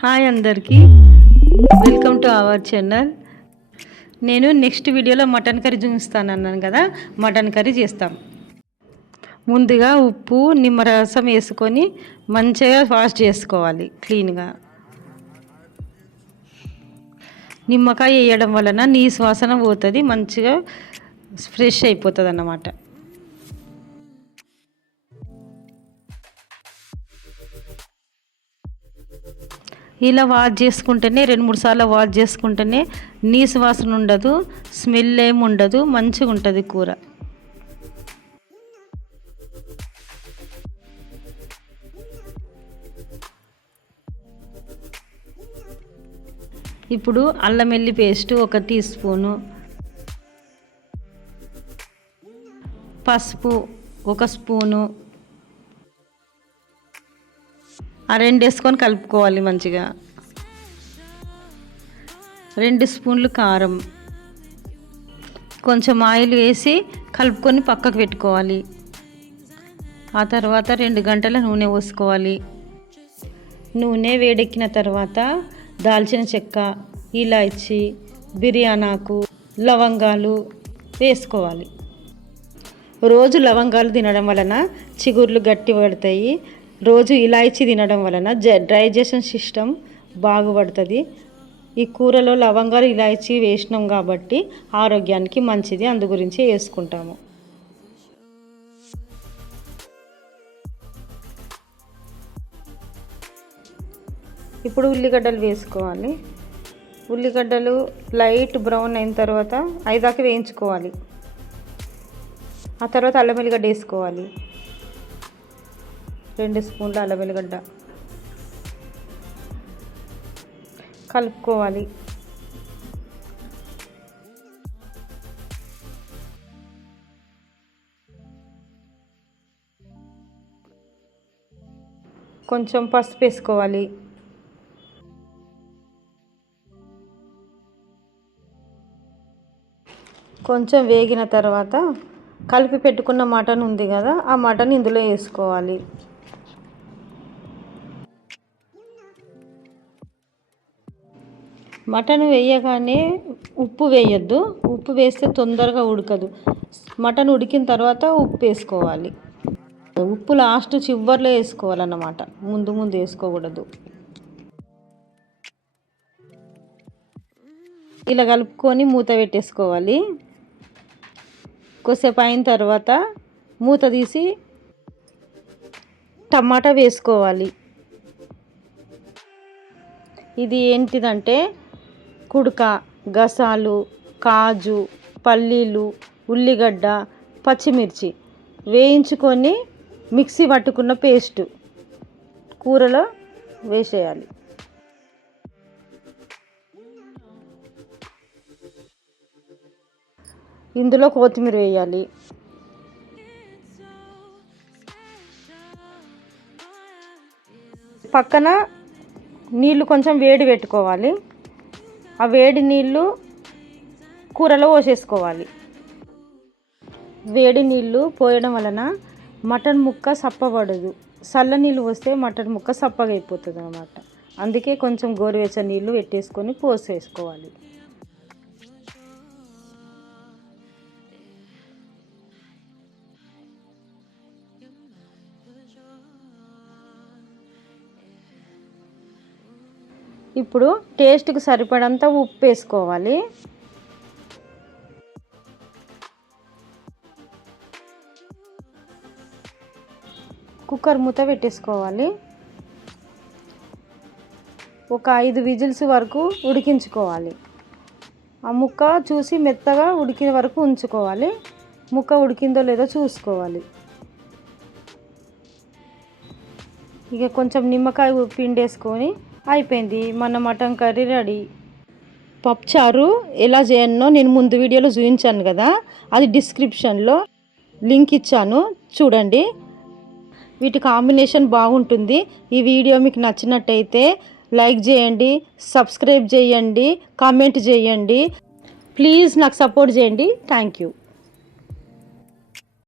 Hi అందరికీ, welcome to our channel. నేను next వీడియోలో మటన్ కర్రీ చూపిస్తాను అన్నాను కదా, మటన్ కర్రీ చేస్తాం. ముందుగా ఉప్పు నిమ్మరసం వేసుకొని మంచిగా వాష్ చేసుకోవాలి క్లీన్గా. నిమ్మకాయ వేయడం వలన నీసు వాసన పోతుంది, మంచిగా ఫ్రెష్ అయిపోతుంది అన్నమాట. ఇలా వాష్ చేసుకుంటేనే 2-3 సార్లు వాష్ చేసుకుంటేనే నీసు వాసన ఉండదు, స్మెల్ ఏమి ఉండదు, మంచిగా ఉంటుంది కూర. ఇప్పుడు అల్లం వెల్లి పేస్ట్ 1 టీ స్పూను, పసుపు 1 స్పూను, ఆ 2 వేసుకొని కలుపుకోవాలి మంచిగా. 2 స్పూన్లు కారం, కొంచెం ఆయిల్ వేసి కలుపుకొని పక్కకు పెట్టుకోవాలి. ఆ తర్వాత 2 గంటల నూనె పోసుకోవాలి. నూనె వేడెక్కిన తర్వాత దాల్చిన చెక్క, ఇలాచి, బిర్యానాకు, లవంగాలు వేసుకోవాలి. రోజు లవంగాలు తినడం వలన చిగుర్లు గట్టి పడతాయి. రోజు ఇలాచి తినడం వలన డైజెషన్ సిస్టమ్ బాగుపడుతుంది. ఈ కూరలో లవంగాలు ఇలాచి వేసినాం కాబట్టి ఆరోగ్యానికి మంచిది, అందు గురించి వేసుకుంటాము. ఇప్పుడు ఉల్లిగడ్డలు వేసుకోవాలి. ఉల్లిగడ్డలు లైట్ బ్రౌన్ అయిన తర్వాత 5 దాకా వేయించుకోవాలి. ఆ తర్వాత అల్లం వెల్లిగడ్డ వేసుకోవాలి. 2 స్పూన్ల అల్లం వెల్లిగడ్డ కలుపుకోవాలి. కొంచెం పసుపు వేసుకోవాలి. కొంచెం వేగిన తర్వాత కలిపి పెట్టుకున్న మటన్ ఉంది కదా, ఆ మటన్ ఇందులో వేసుకోవాలి. మటన్ వేయగానే ఉప్పు వేయద్దు, ఉప్పు వేస్తే తొందరగా ఉడకదు. మటన్ ఉడికిన తర్వాత ఉప్పు వేసుకోవాలి. ఉప్పు లాస్ట్ చివర్లో వేసుకోవాలన్నమాట, ముందు వేసుకోకూడదు. ఇలా కలుపుకొని మూత పెట్టేసుకోవాలి. కొద్దిసేపు అయిన తర్వాత మూత తీసి టమాటా వేసుకోవాలి. ఇది ఏంటిదంటే కుడక, గసాలు, కాజు, పల్లీలు, ఉల్లిగడ్డ, పచ్చిమిర్చి వేయించుకొని మిక్సీ పట్టుకున్న పేస్టు కూరలో వేసేయాలి. ఇందులో కొత్తిమీర వేయాలి. పక్కన నీళ్ళు కొంచెం వేడి పెట్టుకోవాలి. ఆ వేడి నీళ్ళు కూరలో పోసేసుకోవాలి. వేడి నీళ్ళు పోయడం వలన మటన్ ముక్క సప్పబడదు. చల్ల నీళ్ళు పోస్తే మటన్ ముక్క సప్పగా అయిపోతుంది అన్నమాట. అందుకే కొంచెం గోరువెచ్చని నీళ్ళు పెట్టేసుకొని పోసేసుకోవాలి. ఇప్పుడు టేస్ట్కి సరిపడంత ఉప్పు వేసుకోవాలి. కుక్కర్ మూత పెట్టేసుకోవాలి. ఒక 5 విజిల్స్ వరకు ఉడికించుకోవాలి. ఆ ముక్క చూసి మెత్తగా ఉడికిన వరకు ఉంచుకోవాలి. ముక్క ఉడికిందో లేదో చూసుకోవాలి. ఇక కొంచెం నిమ్మకాయ పిండేసుకొని అయిపోయింది, మన మటన్ కర్రీ రెడీ. పప్పుచారు ఎలా చేయనో నేను ముందు వీడియోలో చూపించాను కదా, అది డిస్క్రిప్షన్లో లింక్ ఇచ్చాను, చూడండి. వీటి కాంబినేషన్ బాగుంటుంది. ఈ వీడియో మీకు నచ్చినట్టయితే లైక్ చేయండి, సబ్స్క్రైబ్ చేయండి, కామెంట్ చేయండి. ప్లీజ్ నాకు సపోర్ట్ చేయండి. Thank you.